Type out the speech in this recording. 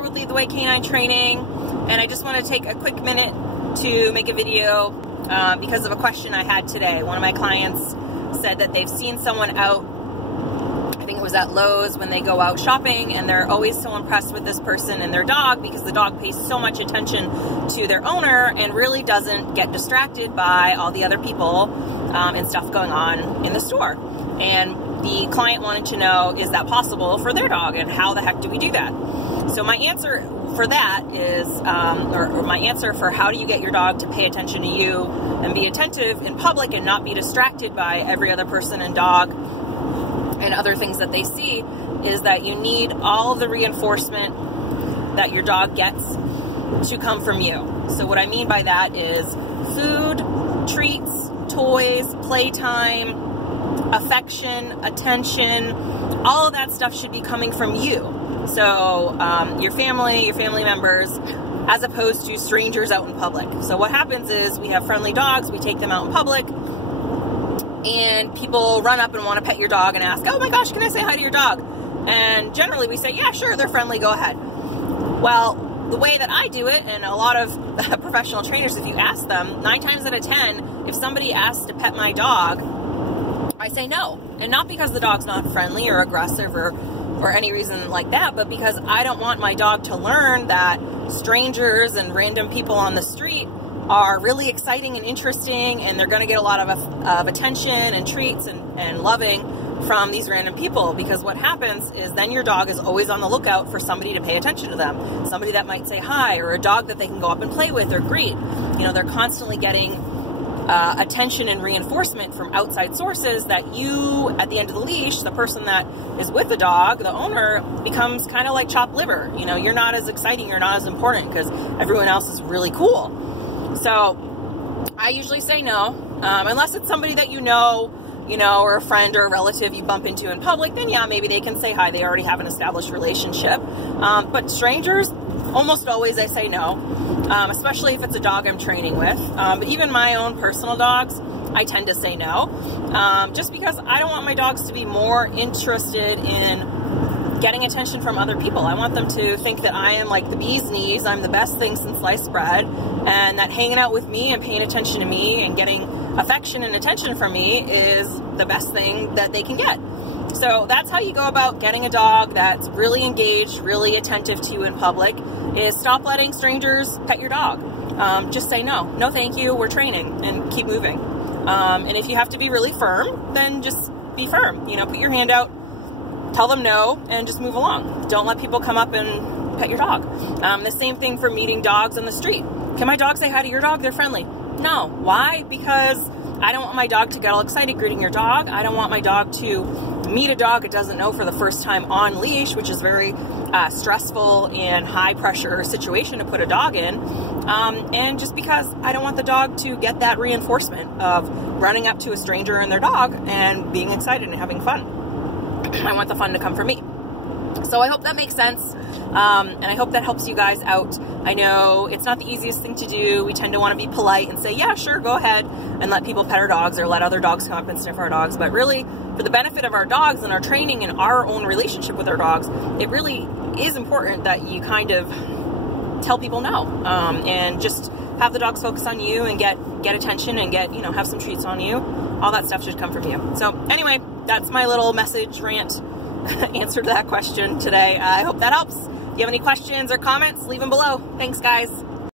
Taylor with Lead the Way Canine Training, and I just want to take a quick minute to make a video because of a question I had today. One of my clients said that they've seen someone out, I think it was at Lowe's, when they go out shopping, and they're always so impressed with this person and their dog because the dog pays so much attention to their owner and really doesn't get distracted by all the other people and stuff going on in the store. And the client wanted to know, is that possible for their dog, and how the heck do we do that? So my answer for that is, or my answer for how do you get your dog to pay attention to you and be attentive in public and not be distracted by every other person and dog and other things that they see, is that you need all of the reinforcement that your dog gets to come from you. So what I mean by that is food, treats, toys, playtime, affection, attention, all of that stuff should be coming from you. So your family members, as opposed to strangers out in public. So what happens is we have friendly dogs, we take them out in public, and people run up and want to pet your dog and ask, oh my gosh, can I say hi to your dog? And generally we say, yeah, sure, they're friendly, go ahead. Well, the way that I do it, and a lot of professional trainers, if you ask them, 9 times out of 10, if somebody asks to pet my dog, I say no. And not because the dog's not friendly or aggressive or any reason like that, but because I don't want my dog to learn that strangers and random people on the street are really exciting and interesting, and they're going to get a lot of attention and treats and loving from these random people. Because what happens is then your dog is always on the lookout for somebody to pay attention to them, somebody that might say hi, or a dog that they can go up and play with or greet. You know, they're constantly getting attention and reinforcement from outside sources that you, at the end of the leash, the person that is with the dog, the owner, becomes kind of like chopped liver. You know, you're not as exciting, you're not as important because everyone else is really cool. So I usually say no, unless it's somebody that you know, or a friend or a relative you bump into in public, then yeah, maybe they can say hi. They already have an established relationship. But strangers, almost always I say no, especially if it's a dog I'm training with. But even my own personal dogs, I tend to say no, just because I don't want my dogs to be more interested in getting attention from other people. I want them to think that I am like the bee's knees, I'm the best thing since sliced bread, and that hanging out with me and paying attention to me and getting affection and attention from me is the best thing that they can get. So that's how you go about getting a dog that's really engaged, really attentive to you in public, is stop letting strangers pet your dog. Just say no. No thank you, we're training, and keep moving. And if you have to be really firm, then just be firm. You know, put your hand out, tell them no, and just move along. Don't let people come up and pet your dog. The same thing for meeting dogs on the street. Can my dog say hi to your dog? They're friendly. No. Why? Because I don't want my dog to get all excited greeting your dog. I don't want my dog to meet a dog it doesn't know for the first time on leash, which is very stressful and high pressure situation to put a dog in. And just because I don't want the dog to get that reinforcement of running up to a stranger and their dog and being excited and having fun. I want the fun to come from me. So I hope that makes sense, and I hope that helps you guys out. I know it's not the easiest thing to do. We tend to want to be polite and say, yeah, sure, go ahead, and let people pet our dogs or let other dogs come up and sniff our dogs. But really, for the benefit of our dogs and our training and our own relationship with our dogs, it really is important that you kind of tell people no, and just have the dogs focus on you and get attention and get, have some treats on you. All that stuff should come from you. So anyway, that's my little message rant answer to that question today. I hope that helps. If you have any questions or comments, leave them below. Thanks, guys.